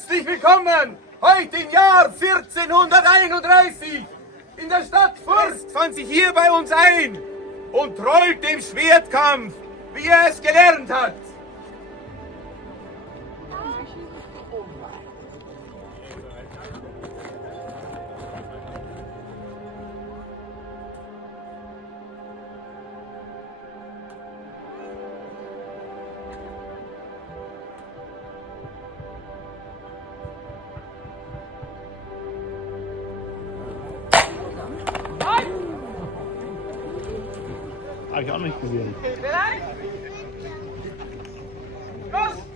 Herzlich willkommen heute im Jahr 1431. In der Stadt Fürst fand sich hier bei uns ein und trollt dem Schwertkampf, wie er es gelernt hat. Habe ich auch nicht gesehen. Los!